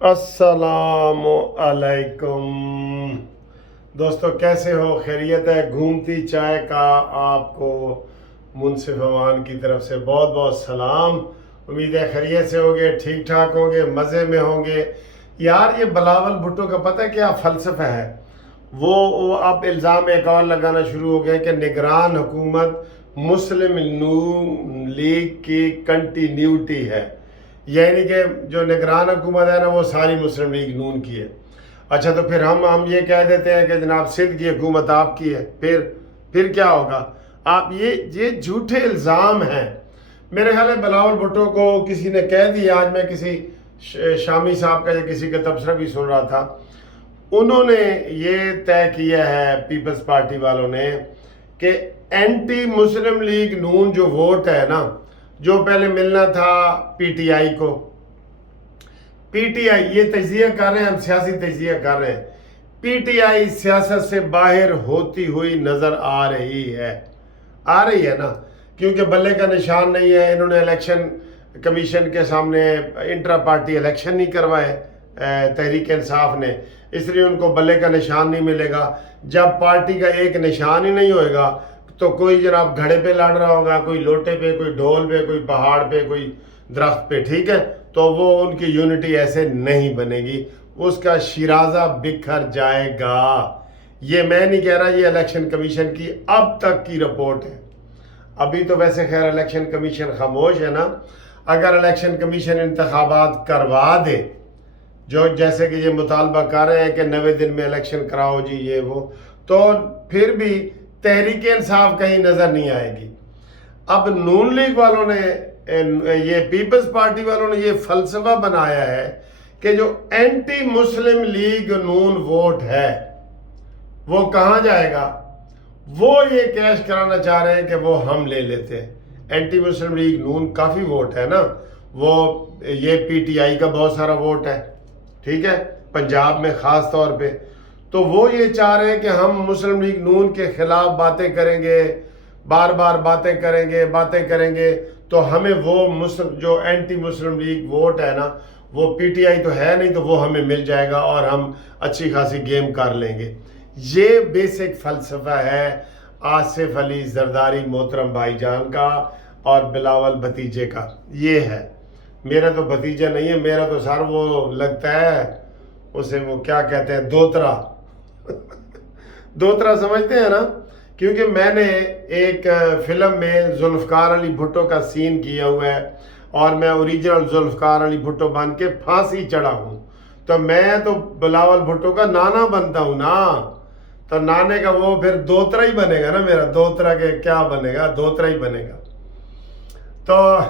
अस्सलाम अलैकुम दोस्तों, कैसे हो? खैरियत है? घूमती चाय का आपको मुनसिफ अमान की तरफ से बहुत बहुत सलाम। उम्मीद है खैरियत से होंगे, ठीक ठाक होंगे, मज़े में होंगे। यार, ये बिलावल भुट्टो का पता है क्या फ़लसफ़ा है? वो अब इल्ज़ाम एक और लगाना शुरू हो गया कि निगरान हुकूमत मुस्लिम नून लीग की कंटिन्यूटी है। यानी कि जो निगरान हुकूमत है ना, वो सारी मुस्लिम लीग नून की है। अच्छा, तो फिर हम ये कह देते हैं कि जनाब सिंध की हुकूमत आपकी है। फिर क्या होगा? आप ये झूठे इल्ज़ाम हैं। मेरे ख्याल है बिलावल भुट्टो को किसी ने कह दिया। आज मैं किसी शामी साहब का या किसी का तबसरा भी सुन रहा था। उन्होंने ये तय किया है, पीपल्स पार्टी वालों ने, कि एंटी मुस्लिम लीग नून जो वोट है ना, जो पहले मिलना था पीटीआई को, पीटीआई ये तजिया कर रहे हैं, हम सियासी तजिया कर रहे हैं, पीटीआई सियासत से बाहर होती हुई नजर आ रही है ना, क्योंकि बल्ले का निशान नहीं है। इन्होंने इलेक्शन कमीशन के सामने इंट्रा पार्टी इलेक्शन नहीं करवाए तहरीक इंसाफ ने, इसलिए उनको बल्ले का निशान नहीं मिलेगा। जब पार्टी का एक निशान ही नहीं होएगा तो कोई जनाब घड़े पे लड़ रहा होगा, कोई लोटे पे, कोई ढोल पे, कोई पहाड़ पे, कोई दरख्त पे, ठीक है? तो वो उनकी यूनिटी ऐसे नहीं बनेगी, उसका शिराजा बिखर जाएगा। ये मैं नहीं कह रहा, ये इलेक्शन कमीशन की अब तक की रिपोर्ट है। अभी तो वैसे खैर इलेक्शन कमीशन खामोश है ना। अगर इलेक्शन कमीशन इंतखाबात करवा दे, जो जैसे कि ये मुतालबा कर रहे हैं कि 90 दिन में इलेक्शन कराओ जी, ये वो, तो फिर भी तहरीक इंसाफ कहीं नजर नहीं आएगी। अब नून लीग वालों ने, ये पीपल्स पार्टी वालों ने ये फलसफा बनाया है कि जो एंटी मुस्लिम लीग नून वोट है वो कहाँ जाएगा? वो ये कैश कराना चाह रहे हैं कि वो हम ले लेते हैं। एंटी मुस्लिम लीग नून काफ़ी वोट है ना, वो ये पीटीआई का बहुत सारा वोट है, ठीक है, पंजाब में ख़ास तौर पे। तो वो ये चाह रहे हैं कि हम मुस्लिम लीग नून के ख़िलाफ़ बातें करेंगे, बार बार बातें करेंगे, तो हमें वो मुस्लिम जो एंटी मुस्लिम लीग वोट है ना, वो पीटीआई तो है नहीं, तो वो हमें मिल जाएगा और हम अच्छी खासी गेम कर लेंगे। ये बेसिक फ़लसफ़ा है आसिफ अली जरदारी मोहतरम भाईजान का और बिलावल भतीजे का। ये है, मेरा तो भतीजा नहीं है, मेरा तो सर वो लगता है, उसे वो क्या कहते हैं, दोतरा। दोतरा समझते हैं ना? क्योंकि मैंने एक फिल्म में जुल्फ़कार अली भुट्टो का सीन किया हुआ है और मैं ओरिजिनल जुल्फ़कार अली भुट्टो बन के फांसी चढ़ा हूँ, तो मैं तो बिलावल भुट्टो का नाना बनता हूँ ना, तो नाने का वो फिर दोतरा ही बनेगा ना मेरा। दोतरा के क्या बनेगा? दोतरा ही बनेगा। तो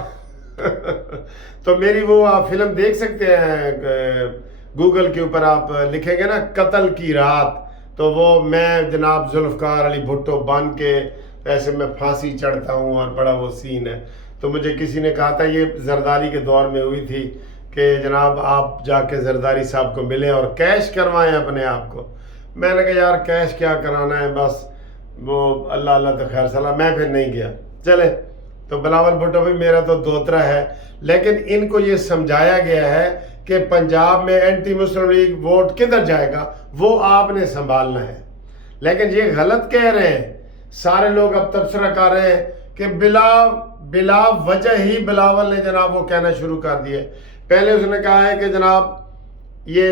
तो मेरी वो आप फिल्म देख सकते हैं, गूगल के ऊपर आप लिखेंगे ना कत्ल की रात, तो वो मैं जनाब जुल्फ़कार अली भुट्टो बन के ऐसे मैं फांसी चढ़ता हूँ और बड़ा वो सीन है। तो मुझे किसी ने कहा था, ये जरदारी के दौर में हुई थी, कि जनाब आप जाके जरदारी साहब को मिलें और कैश करवाएं अपने आप को। मैंने कहा यार कैश क्या कराना है, बस वो अल्लाह अल्लाह तो खैर सलाह, मैं फिर नहीं गया। चले, तो बिलावल भुट्टो भी मेरा तो दोतरा है, लेकिन इनको ये समझाया गया है कि पंजाब में एंटी मुस्लिम लीग वोट किधर जाएगा वो आपने संभालना है। लेकिन ये गलत कह रहे हैं सारे लोग, अब तबसरा कर रहे हैं कि बिला वजह ही बिलावल ने जनाब वो कहना शुरू कर दिए। पहले उसने कहा है कि जनाब ये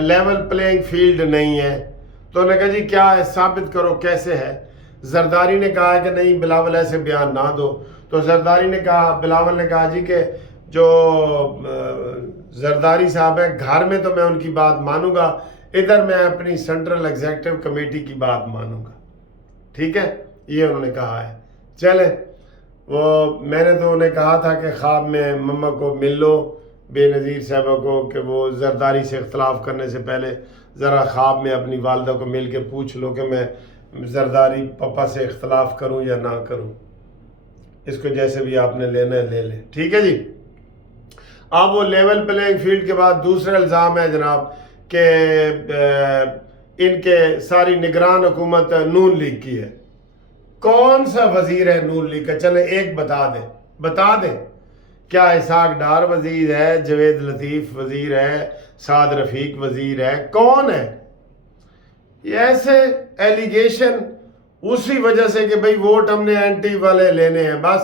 लेवल प्लेइंग फील्ड नहीं है, तो उन्होंने कहा जी क्या है, साबित करो कैसे है। जरदारी ने कहा है कि नहीं बिलावल ऐसे बयान ना दो, तो जरदारी ने कहा, बिलावल ने कहा जी कि जो जरदारी साहब है घर में तो मैं उनकी बात मानूंगा, इधर मैं अपनी सेंट्रल एग्जीक्यूटिव कमेटी की बात मानूंगा, ठीक है, ये उन्होंने कहा है। चले, वो मैंने तो उन्हें कहा था कि ख्वाब में मम्मा को मिल लो, बेनज़ीर साहबा को, कि वो जरदारी से इख्तलाफ करने से पहले ज़रा ख्वाब में अपनी वालदा को मिल के पूछ लो कि मैं जरदारी पापा से इख्तलाफ करूं या ना करूं। इसको जैसे भी आपने लेना है ले लें, ठीक है जी। अब वो लेवल प्लेइंग फील्ड के बाद दूसरा इल्ज़ाम है जनाब कि इनके सारी निगरान हुकूमत नून लीग की है। कौन सा वजीर है नून लीग का? चले एक बता दें کیا اسحاق ڈار وزیر ہے، جوید لطیف وزیر ہے، سعد رفیق وزیر ہے، کون ہے؟ یہ ایسے ایلیگیشن اسی وجہ سے کہ بھئی ووٹ ہم نے اینٹی والے لینے ہیں بس،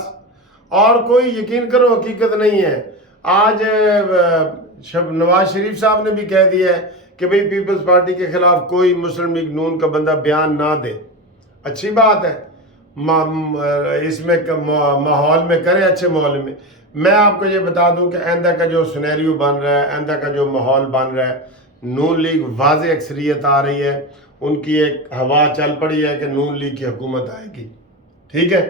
اور کوئی یقین کرو حقیقت نہیں ہے۔ آج نواز شریف صاحب نے بھی کہہ دیا ہے کہ بھئی پیپلز پارٹی کے خلاف کوئی مسلم لیگ نون کا بندہ بیان نہ دے۔ اچھی بات ہے، اس میں ماحول میں کرے، اچھے ماحول میں۔ میں آپ کو یہ بتا دوں کہ آئندہ کا جو سینیریو بن رہا ہے، آئندہ کا جو ماحول بن رہا ہے، نون لیگ واضح اکثریت آ رہی ہے، ان کی ایک ہوا چل پڑی ہے کہ نون لیگ کی حکومت آئے گی، ٹھیک ہے؟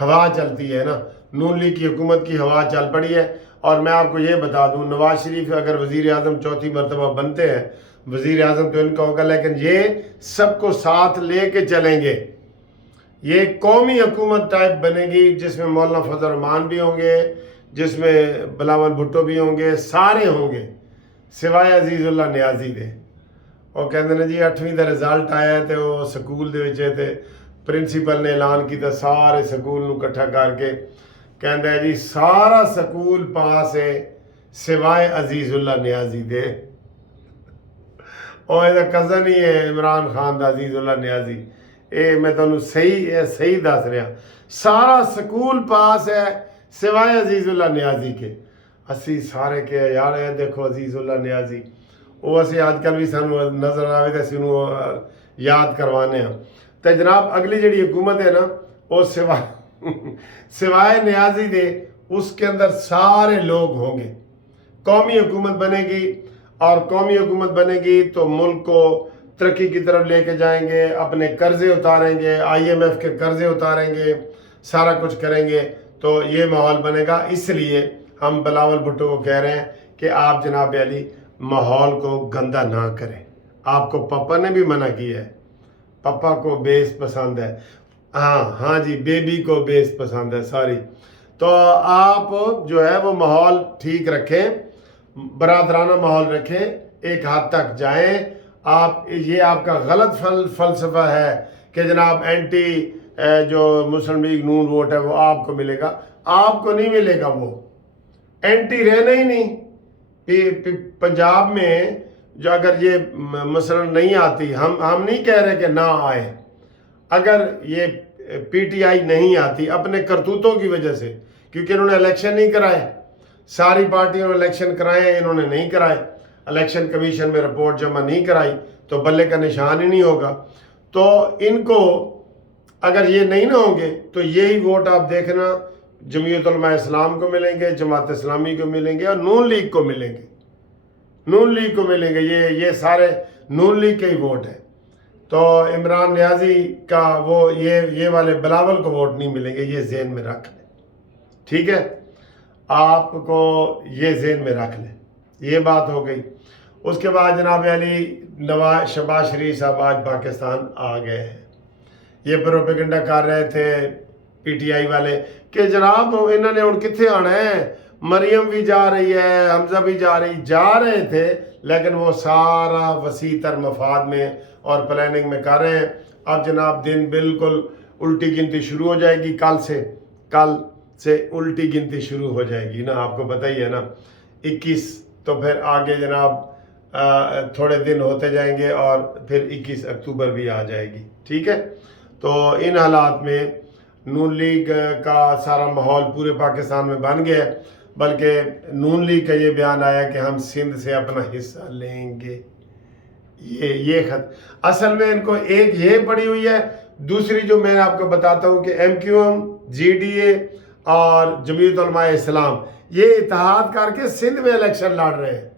ہوا چلتی ہے نا، نون لیگ کی حکومت کی ہوا چل پڑی ہے۔ اور میں آپ کو یہ بتا دوں، نواز شریف اگر وزیر اعظم چوتھی مرتبہ بنتے ہیں، وزیر اعظم تو ان کا ہوگا، لیکن یہ سب کو ساتھ لے کے چلیں گے۔ یہ قومی حکومت ٹائپ بنے گی جس میں مولانا فضل الرحمان بھی ہوں گے، جس میں بلاول بھٹو بھی ہوں گے، سارے ہوں گے سوائے عزیز اللہ نیازی دے۔ وہ کہتے ہیں جی 8ویں دا رزلٹ آیا ہے، وہ سکول دے وچ تے پرنسپل نے اعلان کیتا سارے سکول نو اکٹھا کر کے، کہندا ہے جی سارا سکول پاس ہے سوائے عزیز اللہ نیازی دے۔ اور یہ کزن ہی ہے عمران خان دا عزیز اللہ نیازی۔ میں تمہیں صحیح دس رہا، سارا سکول پاس ہے سوائے عزیز اللہ نیازی کے۔ اسی سارے کہ یار ہے دیکھو عزیز اللہ نیازی، وہ اسی آج کل بھی سانو نظر آوے تے اسی انہوں یاد کروانے ہیں۔ تو جناب اگلی جڑی حکومت ہے نا، وہ سوائے نیازی دے اس کے اندر سارے لوگ ہوں گے۔ قومی حکومت بنے گی، اور قومی حکومت بنے گی تو ملک کو ترقی کی طرف لے کے جائیں گے، اپنے قرضے اتاریں گے، IMF کے قرضے اتاریں گے، سارا کچھ کریں گے، تو یہ ماحول بنے گا۔ اس لیے ہم بلاول بھٹو کو کہہ رہے ہیں کہ آپ جناب علی ماحول کو گندا نہ کریں۔ آپ کو پپا نے بھی منع کیا ہے، پپا کو بیس پسند ہے، ہاں جی بیبی کو بیس پسند ہے، سوری۔ تو آپ جو ہے وہ ماحول ٹھیک رکھیں، برادرانہ ماحول رکھیں، ایک حد تک جائیں۔ یہ آپ کا غلط فلسفہ ہے کہ جناب اینٹی جو مسلم لیگ نون ووٹ ہے وہ آپ کو ملے گا، آپ کو نہیں ملے گا، وہ اینٹی رہنا ہی نہیں۔ پنجاب میں جو اگر یہ مثلا نہیں آتی، ہم نہیں کہہ رہے کہ نہ آئے، اگر یہ PTI نہیں آتی اپنے کرتوتوں کی وجہ سے، کیونکہ انہوں نے الیکشن نہیں کرائے، ساری پارٹیوں نے الیکشن کرائے ہیں، انہوں نے نہیں کرائے، الیکشن کمیشن میں رپورٹ جمع نہیں کرائی، تو بلے کا نشان ہی نہیں ہوگا۔ تو ان کو اگر یہ نہیں نہ ہوں گے تو یہی ووٹ آپ دیکھنا جمعیت علماء اسلام کو ملیں گے، جماعت اسلامی کو ملیں گے، اور نون لیگ کو ملیں گے، نون لیگ کو ملیں گے۔ یہ سارے نون لیگ کے ہی ووٹ ہیں۔ تو عمران نیازی کا وہ یہ والے بلاول کو ووٹ نہیں ملیں گے، یہ ذہن میں رکھ لیں، ٹھیک ہے؟ آپ کو یہ ذہن میں رکھ لیں، یہ بات ہو گئی۔ اس کے بعد جناب علی شہباز شریف صاحب آج پاکستان آ گئے ہیں۔ یہ پروپیگنڈا کر رہے تھے PTI والے کہ جناب انہوں نے ان کتنے آنا ہے، مریم بھی جا رہی ہے، حمزہ بھی جا رہے تھے، لیکن وہ سارا وسیع تر مفاد میں اور پلاننگ میں کر رہے ہیں۔ اب جناب دن بالکل الٹی گنتی شروع ہو جائے گی، کل سے الٹی گنتی شروع ہو جائے گی نا، آپ کو پتہ ہی ہے نا، 21 تو پھر آگے جناب تھوڑے دن ہوتے جائیں گے، اور پھر 21 اکتوبر بھی آ جائے گی، ٹھیک ہے؟ تو ان حالات میں نون لیگ کا سارا ماحول پورے پاکستان میں بن گیا ہے، بلکہ نون لیگ کا یہ بیان آیا کہ ہم سندھ سے اپنا حصہ لیں گے۔ یہ خط اصل میں ان کو ایک یہ پڑی ہوئی ہے، دوسری جو میں آپ کو بتاتا ہوں کہ MQM، GDA اور جمعیت علماء اسلام یہ اتحاد کر کے سندھ میں الیکشن لڑ رہے ہیں۔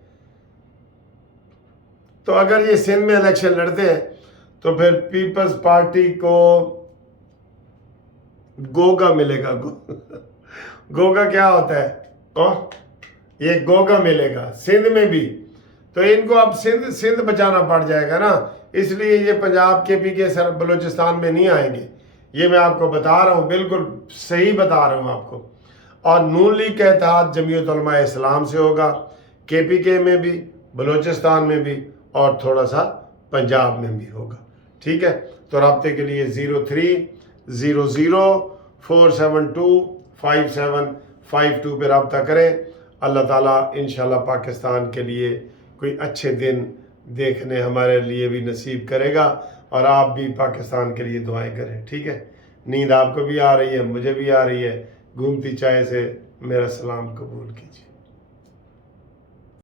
تو اگر یہ سندھ میں الیکشن لڑتے ہیں تو پھر پیپلز پارٹی کو گوگا ملے گا۔ گوگا کیا ہوتا ہے؟ یہ گوگا ملے گا سندھ میں بھی، تو ان کو اب سندھ بچانا پڑ جائے گا نا، اس لیے یہ پنجاب کے سر بلوچستان میں نہیں آئیں گے۔ یہ میں آپ کو بتا رہا ہوں، بالکل صحیح بتا رہا ہوں آپ کو۔ اور نون لیگ کا اتحاد جمعیت علماء اسلام سے ہوگا، KPK میں بھی، بلوچستان میں بھی، اور تھوڑا سا پنجاب میں بھی ہوگا، ٹھیک ہے؟ تو رابطے کے لیے 0300 472 57 52 پہ رابطہ کریں. اللہ تعالیٰ انشاءاللہ پاکستان کے لیے کوئی اچھے دن دیکھنے ہمارے لیے بھی نصیب کرے گا، اور آپ بھی پاکستان کے لیے دعائیں کریں. ٹھیک ہے، نیند آپ کو بھی آ رہی ہے، مجھے بھی آ رہی ہے. گومتی چائے سے میرا سلام قبول کیجیے.